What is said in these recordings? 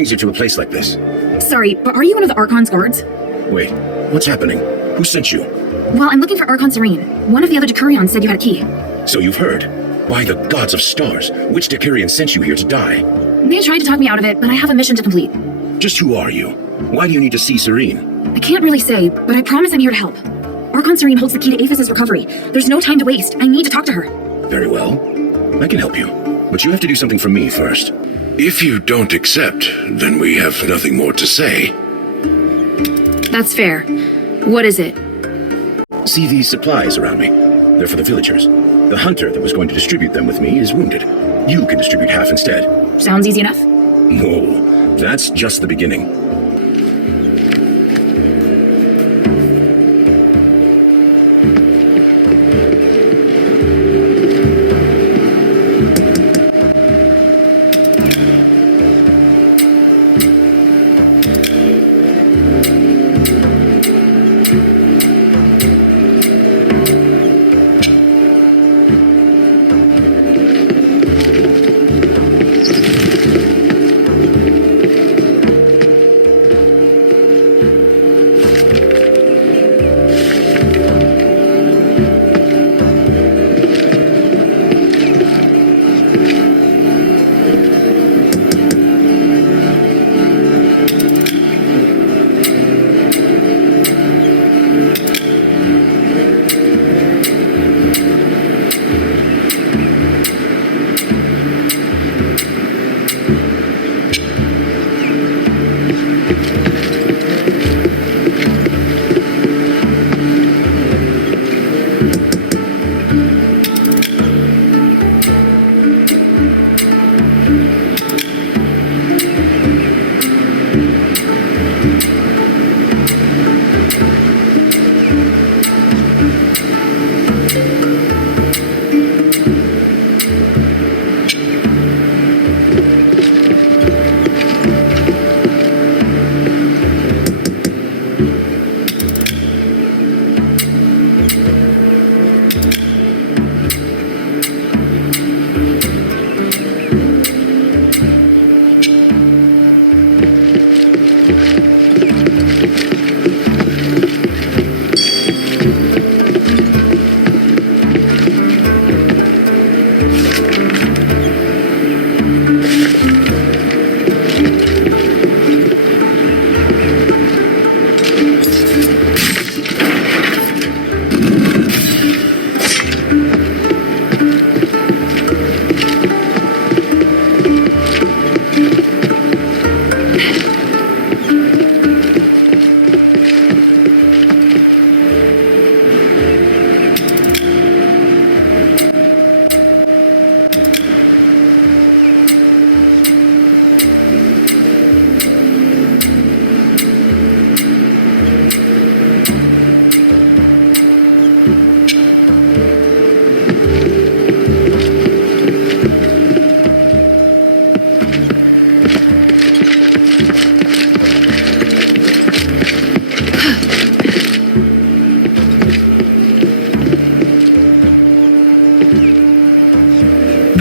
brings you to a place like this? Sorry, but are you one of the Archon's guards? Wait, what's happening? Who sent you? Well, I'm looking for Archon Serene. One of the other Decurions said you had a key. So you've heard. By the gods of stars, which Decurion sent you here to die? They tried to talk me out of it, but I have a mission to complete. Just who are you? Why do you need to see Serene? I can't really say, but I promise I'm here to help. Archon Serene holds the key to Aphis' recovery. There's no time to waste. I need to talk to her. Very well. I can help you. But you have to do something for me first. If you don't accept, then we have nothing more to say. That's fair. What is it? See these supplies around me? They're for the villagers. The hunter that was going to distribute them with me is wounded. You can distribute half instead. Sounds easy enough. No, that's just the beginning.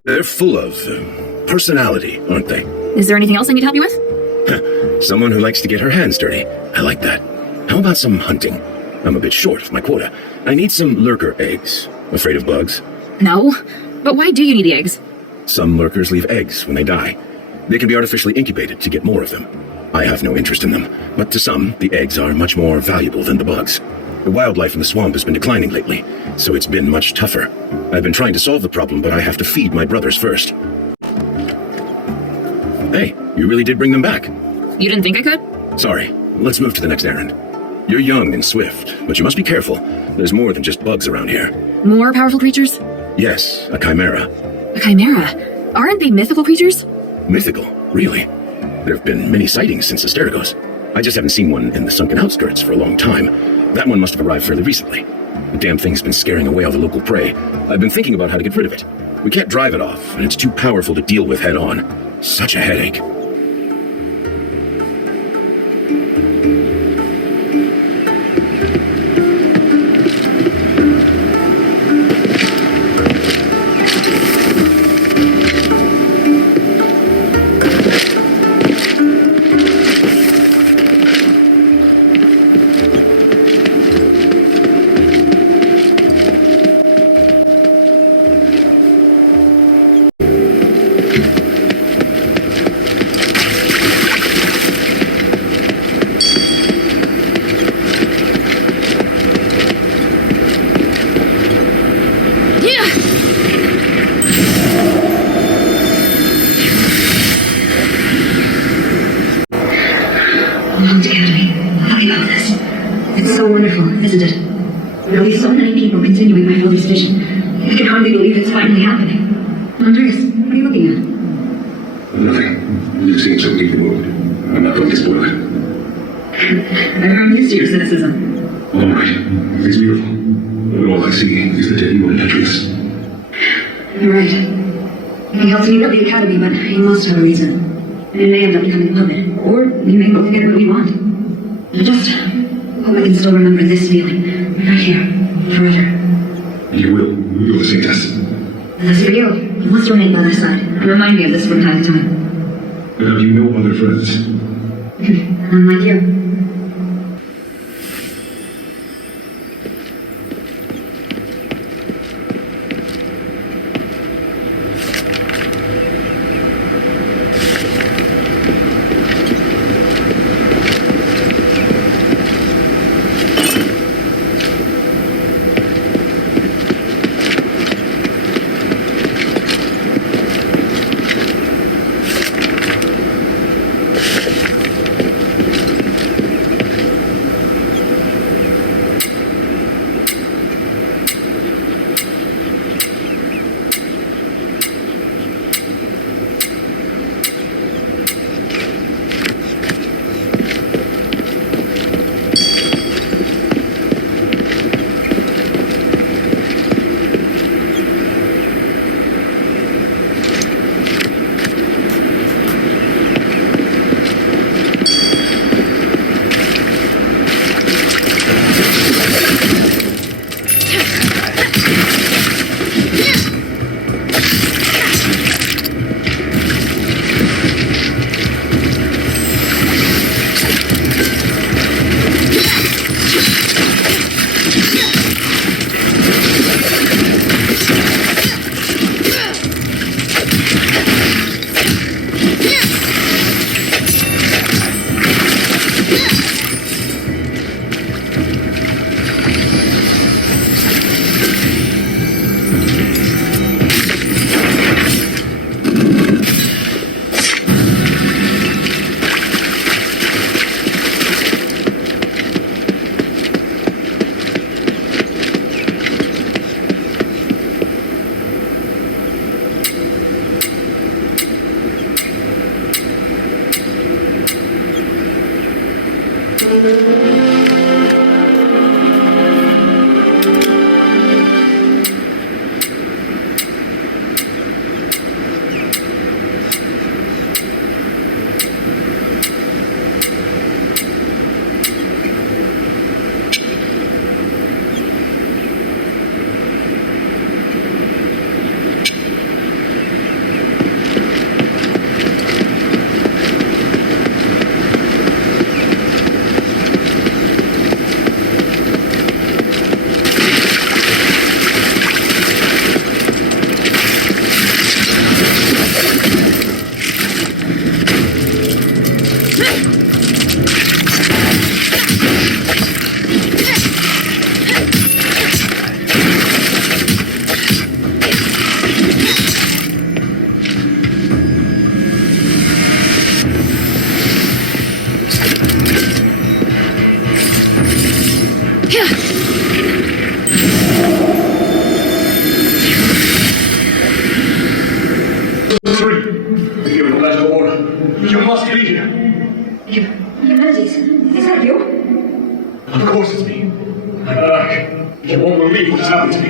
They're full of personality, aren't they? Is there anything else I need help you with? Someone who likes to get her hands dirty. I like that. How about some hunting? I'm a bit short of my quota. I need some lurker eggs. Afraid of bugs? No. But why do you need the eggs? Some lurkers leave eggs when they die. They can be artificially incubated to get more of them. I have no interest in them, but to some, the eggs are much more valuable than the bugs. The wildlife in the swamp has been declining lately, so it's been much tougher. I've been trying to solve the problem, but I have to feed my brothers first. Hey, you really did bring them back. You didn't think I could? Sorry, let's move to the next errand. You're young and swift, but you must be careful. There's more than just bugs around here. More powerful creatures? Yes, a chimera. A chimera? Aren't they mythical creatures? Mythical? Really? There have been many sightings since Asterigos. I just haven't seen one in the Sunken Outskirts for a long time. That one must have arrived fairly recently. The damn thing's been scaring away all the local prey. I've been thinking about how to get rid of it. We can't drive it off, and it's too powerful to deal with head-on. Such a headache. It's so wonderful, isn't it? There'll be so many people continuing my father's vision. I can hardly believe it's finally happening. Andreas, what are you looking at? Nothing. You've seen so many the world. I'm not going to spoil it. I'm used to your cynicism. All right. It's beautiful. But all I see is the dead you and Asterigos. You're right. He helped me build the academy, but he must have a reason. And it may end up becoming a puppet, or we may both get what we want. I just hope I can still remember this feeling, right here, forever. You will. You'll see us. As for you, you must remain by my side, and remind me of this from time to time. Have you no other friends? Unlike you. Odysseus, is that you? Of course it's me. I'm back. You won't believe what has happened to me.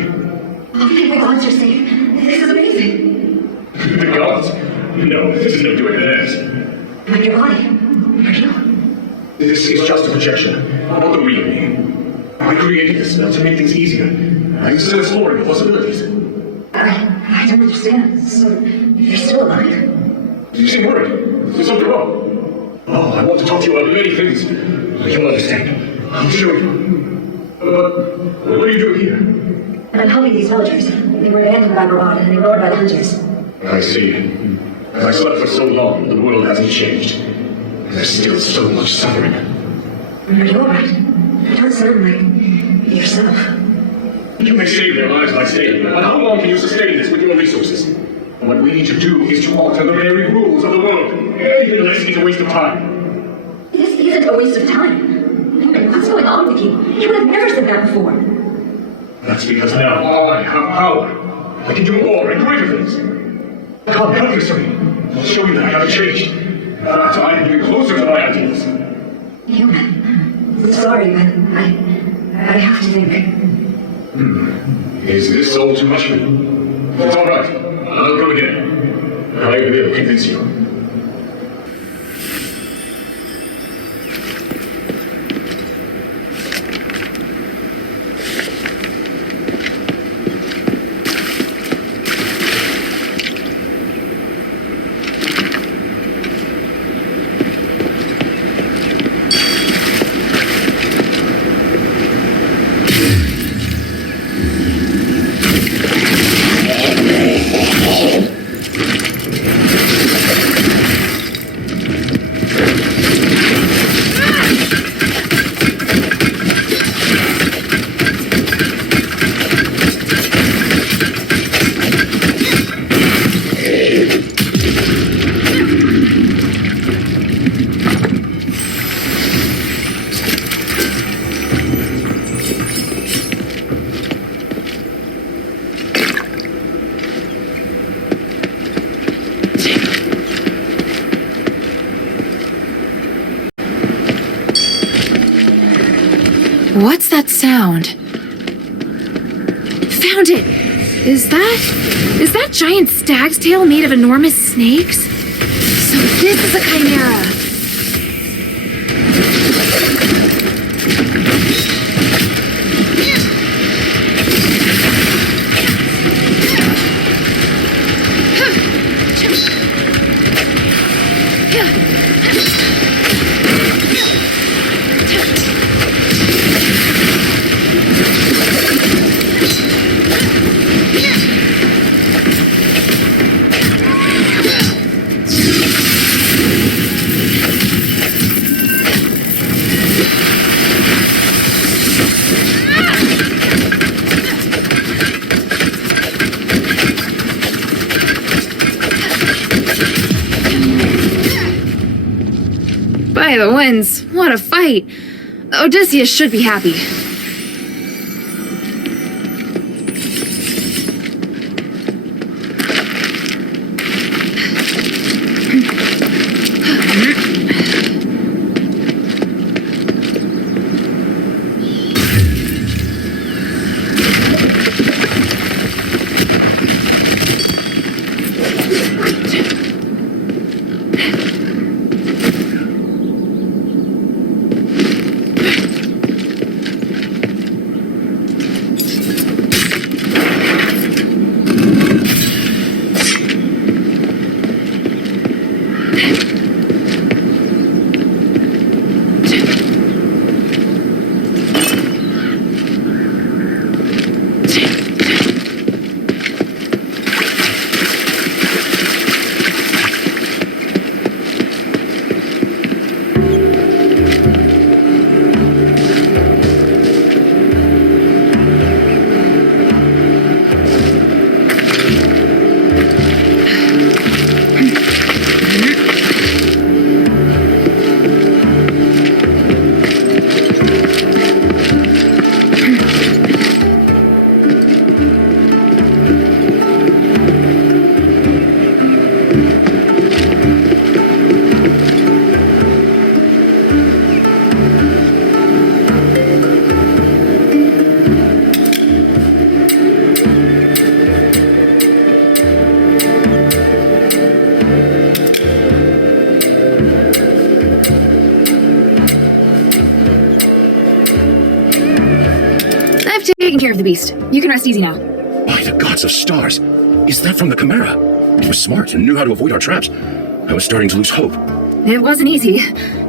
Oh, thank the gods you're safe. This is amazing. The gods? No, this is no doing of theirs. Like your body. You're you. This is just a projection, not the real me. I created this spell to make things easier. I'm still exploring the possibilities. I don't understand. So, you're still alive? You seem worried. Is something wrong? Oh, I want to talk to you about many things. You'll understand. I'll show you. But what are you doing here? I'm helping these villagers. They were abandoned by Barad and ignored by the hunters. I see. As I slept for so long, the world hasn't changed. There's still so much suffering. Are you alright? You don't sound like yourself. You may save their lives by staying, but how long can you sustain this with your resources? What we need to do is to alter the very rules of the world. Even less is a waste of time. This isn't a waste of time. You've been lots going on with you? You would have never said that before. That's because now I have power. I can do more and greater things. I can't help you, Serene. I'll show you that I haven't changed. That I am getting closer to my ideals. Human. I'm sorry, but I have to think. Is this all too much for you? It's all right. I'll go again. I will be able to convince you. What's that sound? Found it! Is that giant stag's tail made of enormous snakes? So this is a chimera! By the winds, what a fight! Odysseus should be happy. Taking care of the beast. You can rest easy now. By the gods of stars! Is that from the Chimera? It was smart and knew how to avoid our traps. I was starting to lose hope. It wasn't easy.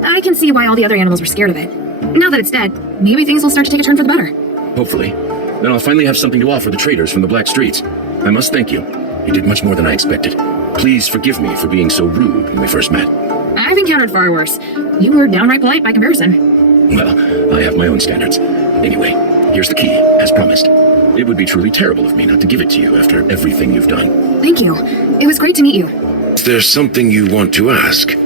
I can see why all the other animals were scared of it. Now that it's dead, maybe things will start to take a turn for the better. Hopefully. Then I'll finally have something to offer the traders from the Black Streets. I must thank you. You did much more than I expected. Please forgive me for being so rude when we first met. I've encountered far worse. You were downright polite by comparison. Well, I have my own standards. Anyway, here's the key, as promised. It would be truly terrible of me not to give it to you after everything you've done. Thank you. It was great to meet you. Is there something you want to ask?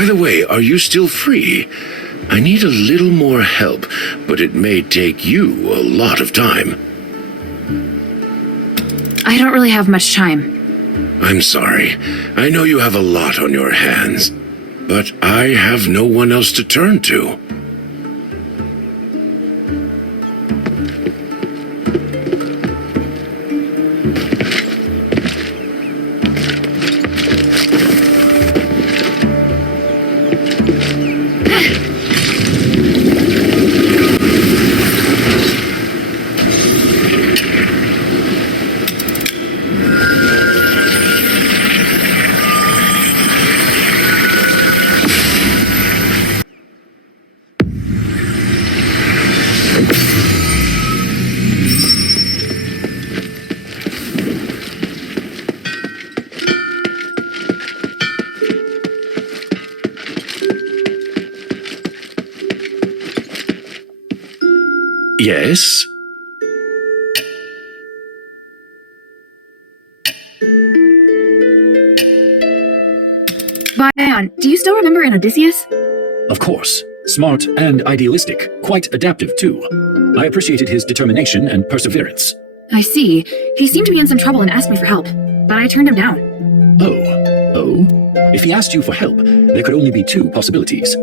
By the way, are you still free? I need a little more help, but it may take you a lot of time. I don't really have much time. I'm sorry. I know you have a lot on your hands, but I have no one else to turn to. Yes? Bion, do you still remember an Odysseus? Of course. Smart and idealistic. Quite adaptive, too. I appreciated his determination and perseverance. I see. He seemed to be in some trouble and asked me for help, but I turned him down. Oh? If he asked you for help, there could only be two possibilities.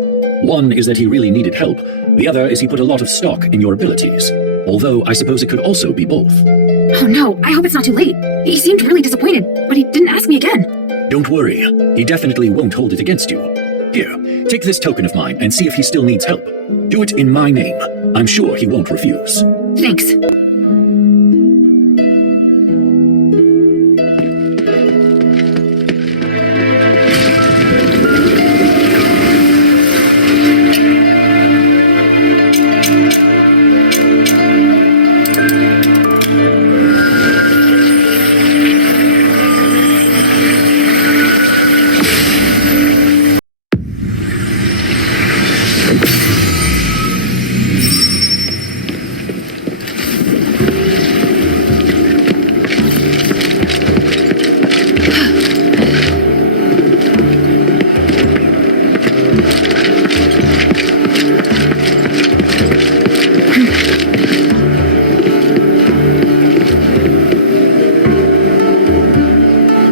One is that he really needed help. The other is he put a lot of stock in your abilities. Although I suppose it could also be both. Oh no, I hope it's not too late. He seemed really disappointed, but he didn't ask me again. Don't worry. He definitely won't hold it against you. Here, take this token of mine and see if he still needs help. Do it in my name. I'm sure he won't refuse. Thanks.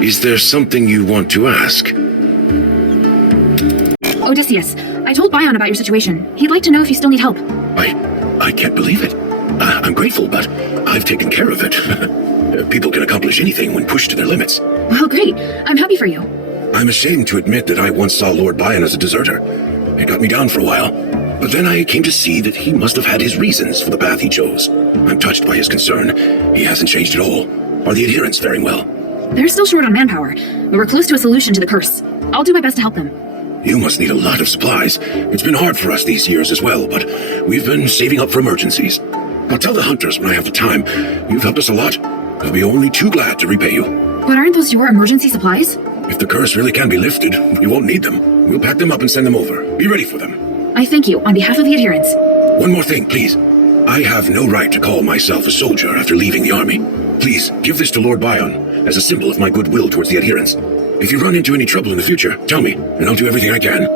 Is there something you want to ask? Odysseus, I told Bion about your situation. He'd like to know if you still need help. I can't believe it. I'm grateful, but I've taken care of it. People can accomplish anything when pushed to their limits. Well, great. I'm happy for you. I'm ashamed to admit that I once saw Lord Bion as a deserter. It got me down for a while. But then I came to see that he must have had his reasons for the path he chose. I'm touched by his concern. He hasn't changed at all. Are the adherents faring well? They're still short on manpower, but we're close to a solution to the curse. I'll do my best to help them. You must need a lot of supplies. It's been hard for us these years as well, but we've been saving up for emergencies. I'll tell the hunters when I have the time. You've helped us a lot. They'll be only too glad to repay you. But aren't those your emergency supplies? If the curse really can be lifted, we won't need them. We'll pack them up and send them over. Be ready for them. I thank you on behalf of the adherents. One more thing, please. I have no right to call myself a soldier after leaving the army. Please, give this to Lord Bion as a symbol of my goodwill towards the adherents. If you run into any trouble in the future, tell me, and I'll do everything I can.